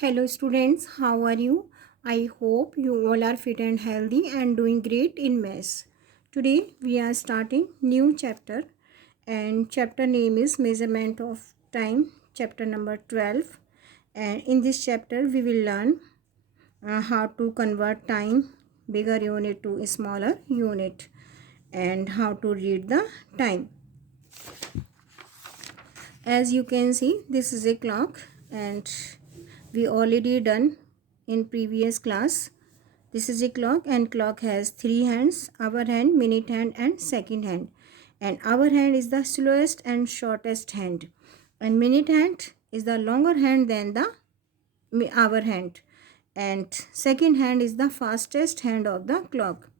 Hello students, how are you? I hope you all are fit and healthy and doing great in maths. Today we are starting new chapter and chapter name is measurement of time, chapter number 12, and in this chapter we will learn how to convert time bigger unit to a smaller unit and how to read the time. As you can see, this is a clock and we already done in previous class. This is a clock and clock has three hands: hour hand, minute hand and second hand. And hour hand is the slowest and shortest hand, and minute hand is the longer hand than the hour hand, and second hand is the fastest hand of the clock.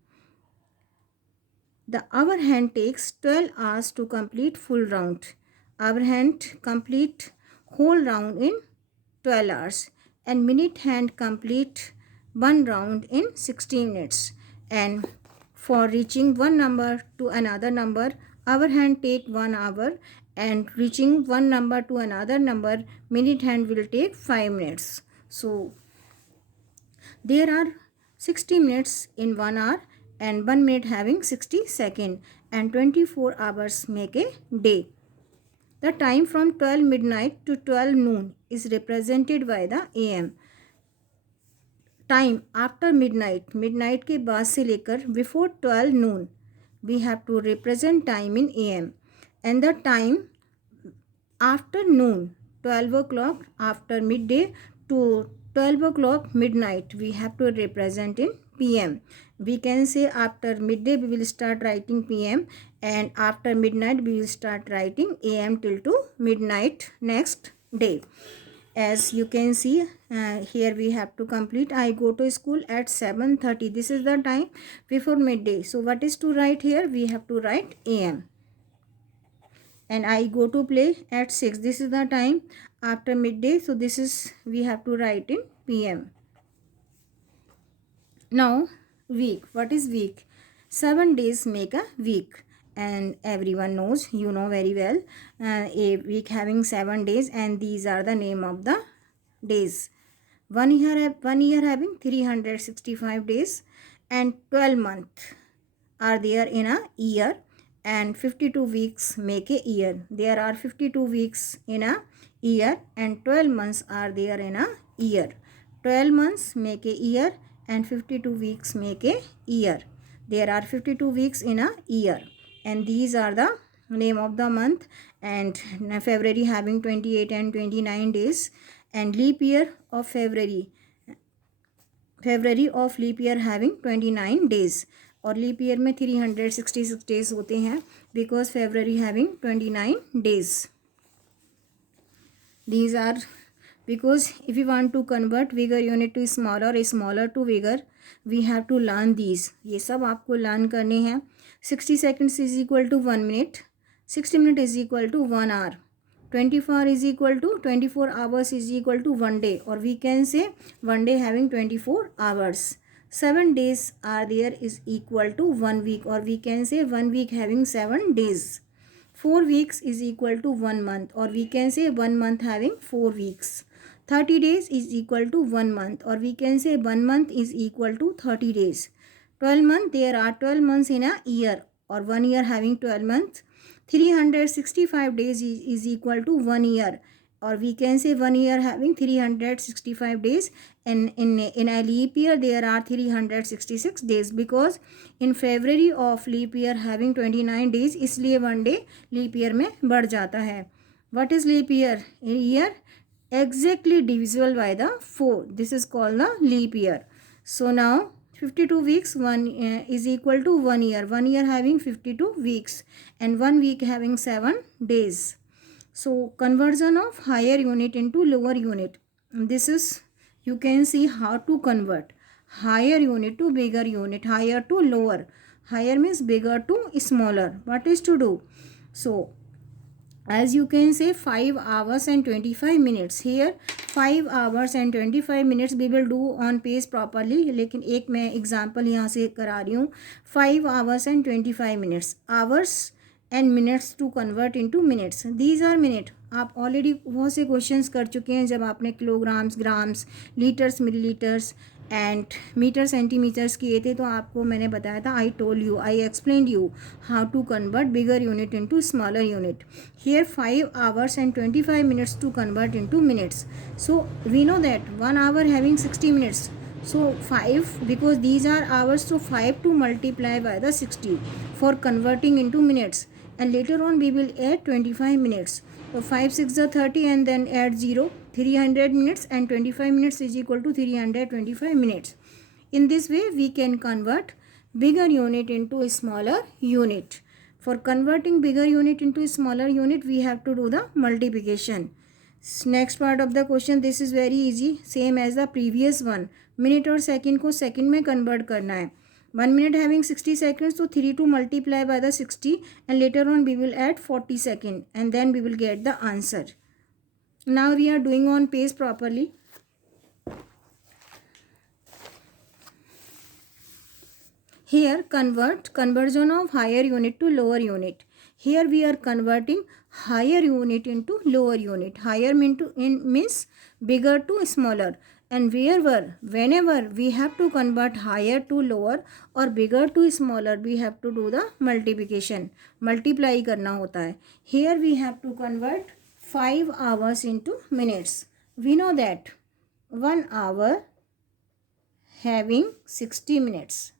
The hour hand takes 12 hours to complete full round. Hour hand complete whole round in 12 hours, and minute hand complete one round in 60 minutes. And for reaching one number to another number, hour hand take 1 hour, and reaching one number to another number, minute hand will take 5 minutes. So there are 60 minutes in 1 hour and 1 minute having 60 seconds, and 24 hours make a day. The time from 12 midnight to 12 noon is represented by the AM. Time after midnight, midnight के बाद से लेकर before 12 noon, we have to represent time in AM. And the time after noon, 12 o'clock after midday to 12 o'clock midnight, we have to represent in PM. We can say after midday we will start writing PM, and after midnight we will start writing AM till to midnight next day. As you can see, here we have to complete. I go to school at 7:30. This is the time before midday. So what is to write here? We have to write AM. And I go to play at 6. This is the time after midday. So this is we have to write in PM. Now week. What is week? 7 days make a week, and everyone knows, you know very well, a week having 7 days, and these are the name of the days. 1 year having 365 days, and 12 months are there in a year, and 52 weeks make a year. There are 52 weeks in a year, and 12 months are there in a year. 12 months make a year and 52 weeks make a year. There are 52 weeks in a year, and these are the name of the month. And February having 28 and 29 days, and leap year of February of leap year having 29 days. और leap year में 366 days होते हैं, because February having 29 days. These are because if we want to convert bigger unit to smaller, smaller to bigger, we have to learn these. ये सब आपको learn करने हैं. 60 seconds is equal to 1 minute. 60 minutes is equal to 1 hour. 24 is equal to 24 hours is equal to 1 day, or we can say 1 day having 24 hours. 7 days are there is equal to 1 week, or we can say 1 week having 7 days. 4 weeks is equal to 1 month, or we can say 1 month having 4 weeks. 30 days is equal to 1 month, or we can say 1 month is equal to 30 days. 12 months, there are 12 months in a year, or 1 year having 12 months. 365 days is equal to 1 year, or we can say 1 year having 365 days, and in a leap year there are 366 days, because in February of leap year having 29 days, इसलिए 1 day leap year में बढ़ जाता है. What is leap year? A year exactly divisible by the 4. This is called the leap year. So now 52 weeks is equal to 1 year. 1 year having 52 weeks, and 1 week having 7 days. So conversion of higher unit into lower unit. This is, you can see how to convert higher unit to bigger unit, higher to lower. Higher means bigger to smaller. What is to do? So as you can say 5 hours and 25 minutes. Here 5 hours and 25 minutes we will do on pace properly, लेकिन एक मैं example यहाँ से करा रही हूँ. 5 hours and 25 minutes. Hours and minutes to convert into minutes. These are minute. आप already बहुत से क्वेश्चंस कर चुके हैं जब आपने kilograms, grams, litres, millilitres and metre, centimetres किए थे, तो आपको मैंने बताया था, I told you, I explain you how to convert bigger unit into smaller unit. Here 5 hours and 25 minutes to convert into minutes. So we know that 1 hour having 60 minutes. So 5, because these are hours, so 5 to multiply by the 60 for converting into minutes. And later on we will add 25 minutes. So 5 6 are 30 and then add 0. 300 minutes and 25 minutes is equal to 325 minutes. In this way we can convert bigger unit into a smaller unit. For converting bigger unit into a smaller unit, we have to do the multiplication. Next part of the question, this is very easy, same as the previous one. Minute और second को second में convert करना है. 1 minute having 60 seconds, so 3 to multiply by the 60 and later on we will add 40 seconds and then we will get the answer. Now we are doing on pace properly. Here conversion of higher unit to lower unit. Here we are converting higher unit into lower unit. Higher means bigger to smaller. And whenever we have to convert higher to lower or bigger to smaller, we have to do the multiplication. Multiply करना होता है. Here we have to convert 5 hours into minutes. We know that 1 hour having 60 minutes.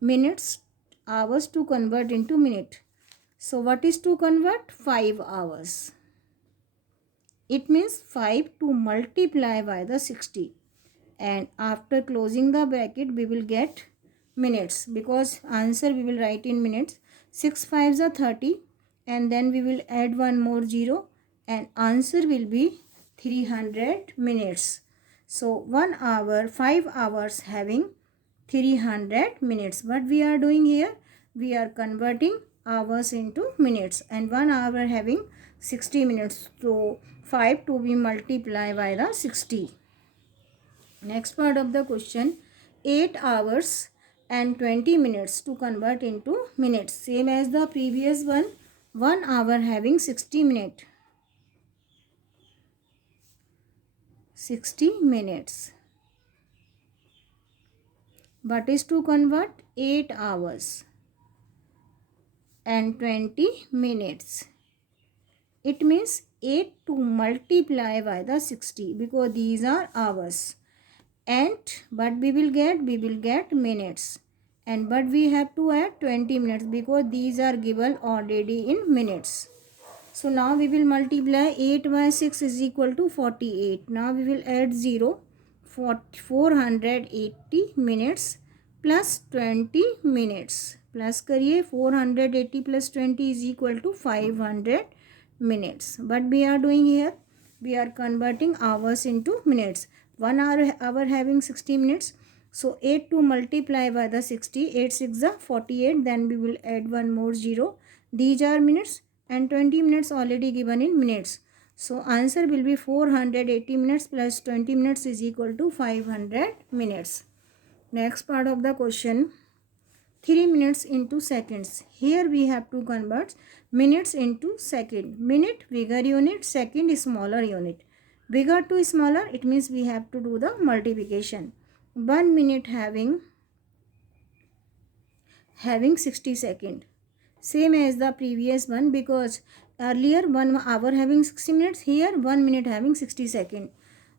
Minutes, hours to convert into minute. So what is to convert? 5 hours. It means 5 to multiply by the 60. And after closing the bracket, we will get minutes, because answer we will write in minutes. 6 5s are 30 and then we will add one more 0 and answer will be 300 minutes. So 1 hour, 5 hours having 300 minutes. What we are doing here? We are converting hours into minutes, and 1 hour having 60 minutes. So 5 to be multiplied by the 60. Next part of the question, 8 hours and 20 minutes to convert into minutes. Same as the previous one. 1 hour having 60 minutes. 60 minutes. But is to convert 8 hours and 20 minutes. It means 8 to multiply by the 60, because these are hours. And but we will get minutes. And but we have to add 20 minutes, because these are given already in minutes. So now we will multiply 8 by 6 is equal to 48. Now we will add 0. 480 minutes plus 20 minutes. Plus करिए 480 plus 20 is equal to 500 minutes. What we are doing here? We are converting hours into minutes. 1 hour having 60 minutes. So 8 to multiply by the 60. 8 6 are 48. Then we will add one more 0. These are minutes and 20 minutes already given in minutes. So answer will be 480 minutes plus 20 minutes is equal to 500 minutes. Next part of the question, 3 minutes into seconds. Here we have to convert minutes into second. Minute bigger unit, second smaller unit. Bigger to smaller, it means we have to do the multiplication. 1 minute having 60 seconds. Same as the previous one, because earlier 1 hour having 60 minutes, here 1 minute having 60 seconds.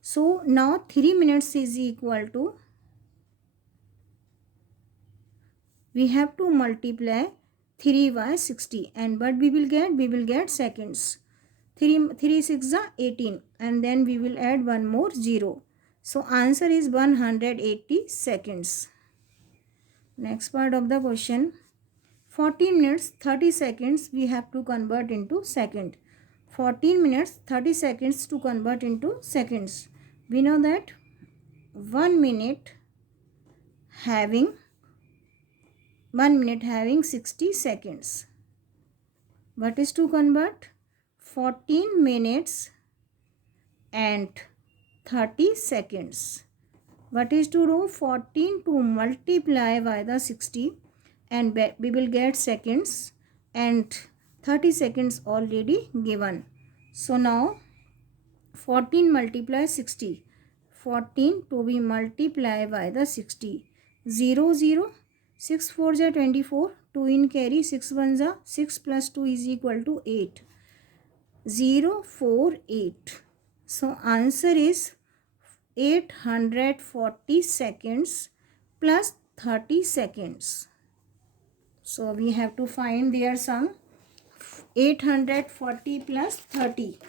So now 3 minutes is equal to, we have to multiply 3 by 60, and what we will get seconds. 3 6 are 18 and then we will add one more 0. So answer is 180 seconds. Next part of the question, 14 minutes 30 seconds we have to convert into second. 14 minutes 30 seconds to convert into seconds. We know that 1 minute having 60 seconds. What is to convert? 14 minutes and 30 seconds. What is to do? 14 to multiply by the 60 and we will get seconds, and 30 seconds already given. So now 14 multiply 60. 14 to be multiplied by the 60. 0 0. 6 4 ja 24. 2 in carry. 6 1 ja 6 plus 2 is equal to 8. 0 4 8. So answer is 840 seconds plus 30 seconds. So we have to find their sum. 840 plus 30.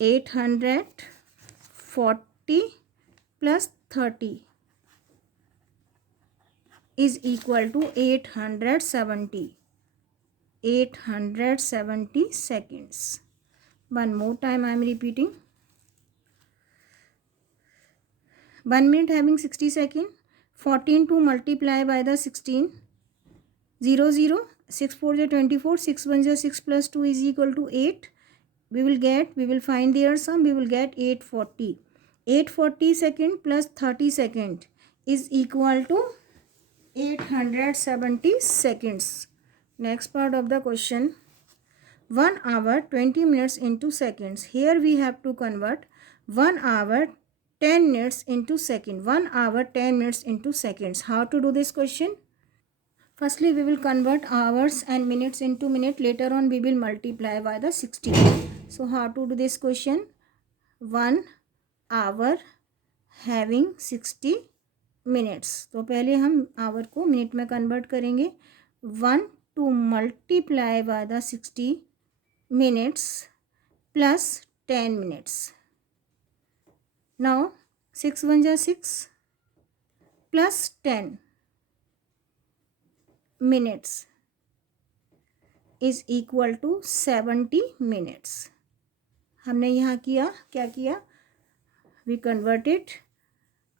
840 plus 30 is equal to 870. 870 seconds. One more time I am repeating. 1 minute having 60 seconds. 14 to multiply by the 16. 0 0. 6 4 is 24. 6 1 is 6 plus 2 is equal to 8. We will find their sum. We will get 840. 840 second plus 30 second is equal to 870 seconds. Next part of the question. 1 hour 20 minutes into seconds. Here we have to convert 1 hour 10 minutes into second. 1 hour 10 minutes into seconds. How to do this question? Firstly, we will convert hours and minutes into minute. Later on, we will multiply by the 60. So, how to do this question? 1 hour having 60 minutes. तो पहले हम hour को minute में convert करेंगे. 1 to multiply by the 60 minutes plus 10 minutes. Now, 6 1 ja 6 plus 10 minutes is equal to 70 minutes. हमने यहाँ किया क्या किया? We converted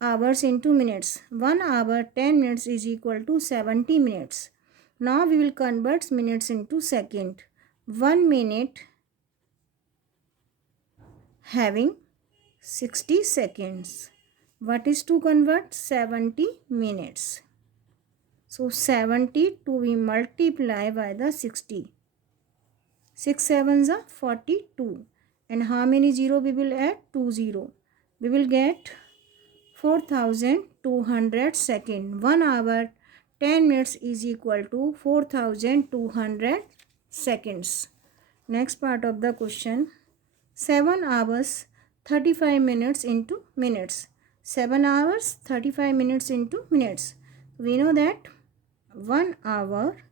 hours into minutes. 1 hour 10 minutes is equal to 70 minutes. Now we will convert minutes into second. 1 minute having 60 seconds. What is to convert? 70 minutes. So 70 to be multiplied by the 60. 6 sevens are 42. And how many 0 we will add? 2 0. We will get 4200 seconds. 1 hour 10 minutes is equal to 4200 seconds. Next part of the question. 7 hours 35 minutes into minutes. 7 hours 35 minutes into minutes. We know that 1 hour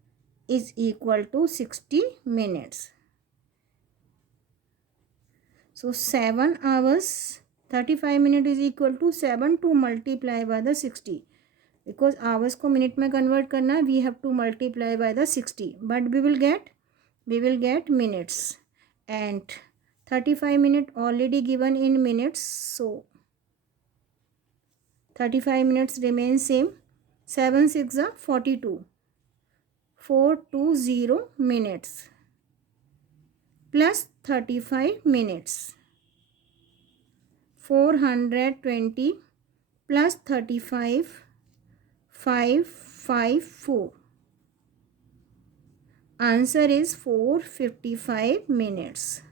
is equal to 60 minutes. So 7 hours 35 minutes is equal to 7 to multiply by the 60. Because hours को minute में convert करना, we have to multiply by the 60. But we will get minutes. And 35 minutes already given in minutes. So 35 minutes remain same. 7 6 are 42. 420 minutes plus 35 minutes. 420 plus 35 554. Answer is 455 minutes.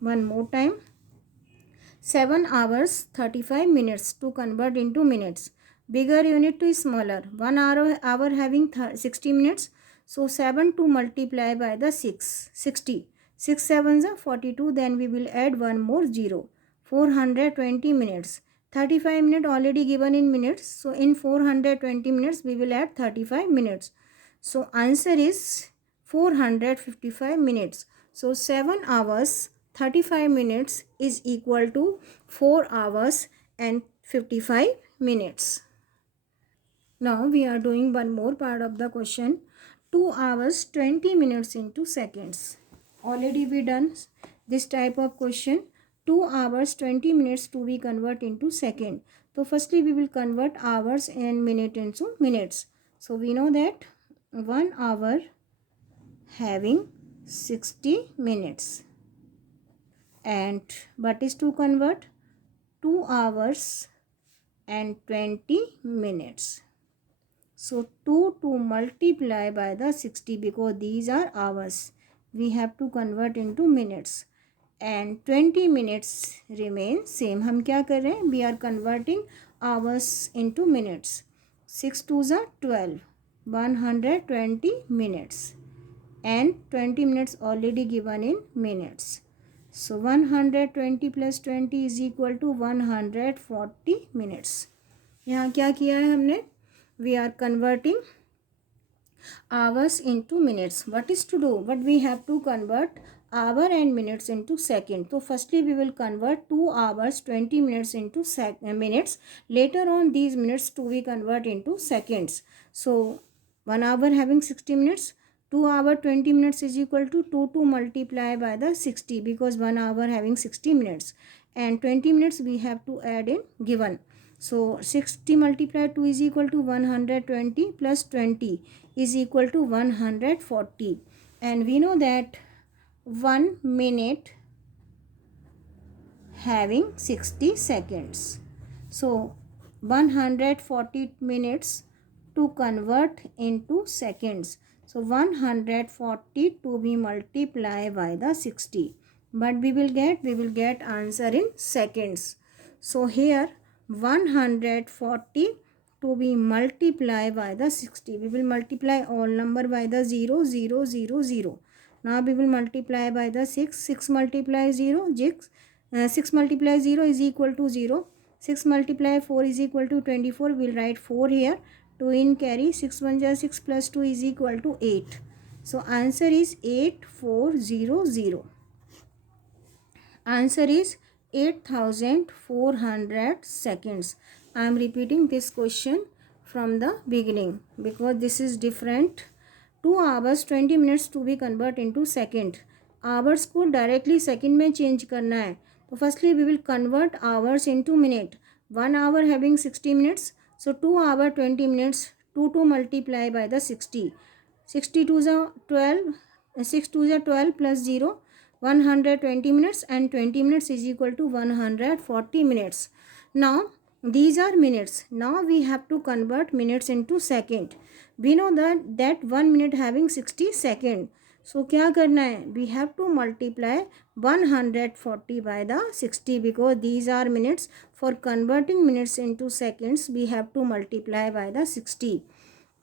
One more time. 7 hours 35 minutes to convert into minutes. Bigger unit to smaller. 1 hour having 60 minutes. So 7 to multiply by the 60. 6 sevens are 42. Then we will add one more 0. 420 minutes. 35 minutes already given in minutes. So in 420 minutes we will add 35 minutes. So answer is 455 minutes. So 7 hours 35 minutes is equal to 4 hours and 55 minutes. Now we are doing one more part of the question. 2 hours 20 minutes into seconds. Already we done this type of question. 2 hours 20 minutes to be convert into second. So firstly we will convert hours and minute into minutes. So we know that 1 hour having 60 minutes. And what is to convert? 2 hours and 20 minutes. So 2 to multiply by the 60 because these are hours. We have to convert into minutes. And 20 minutes remain same. हम क्या कर रहे हैं? We are converting hours into minutes. 6 2s are 12. 120 minutes. And 20 minutes already given in minutes. So 120 plus 20 is equal to 140 minutes. यहाँ क्या किया है हमने? We are converting hours into minutes. What is to do? But we have to convert hour and minutes into second. So firstly we will convert 2 hours 20 minutes into minutes. Later on these minutes to be convert into seconds. So 1 hour having 60 minutes. 2 hour 20 minutes is equal to 2 to multiply by the 60 because 1 hour having 60 minutes. And 20 minutes we have to add in given. So 60 multiplied 2 is equal to 120 plus 20 is equal to 140. And we know that 1 minute having 60 seconds. So 140 minutes to convert into seconds. So 140 to be multiplied by the 60. But we will get answer in seconds. So here 140 to be multiplied by the 60. We will multiply all number by the 0, 0, 0, 0. Now we will multiply by the 6. 6 multiply 0. 6 multiply 0 is equal to 0. 6 multiply 4 is equal to 24. We will write 4 here. 2 in carry. 6 1 ja 6 plus 2 is equal to 8. So answer is 8400. Answer is 8400 seconds. I am repeating this question from the beginning because this is different. 2 hours 20 minutes to be convert into second. Hours को directly second में change करना है. तो firstly we will convert hours into minute. 1 hour having 60 minutes. So 2 hour 20 minutes. 2 to multiply by the 60. 62 is 12. 6 2 is 12 plus 0. 120 minutes and 20 minutes is equal to 140 minutes. Now these are minutes. Now we have to convert minutes into second. We know that 1 minute having 60 second. So क्या करना है? We have to multiply 140 by the 60 because these are minutes. For converting minutes into seconds we have to multiply by the 60.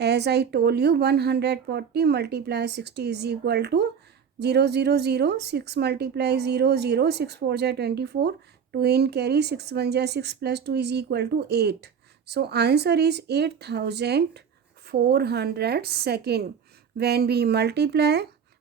As I told you 140 multiply 60 is equal to 0 0 0. 6 multiply 0 0. 6 4 ja 24. 2 in carry. 6 1 ja 6 plus 2 is equal to 8. So answer is 8400 second. When we multiply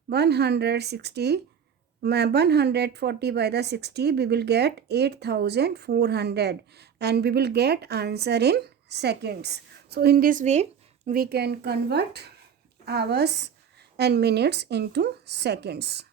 140 by the 60 we will get 8400 and we will get answer in seconds. So in this way we can convert hours and minutes into seconds.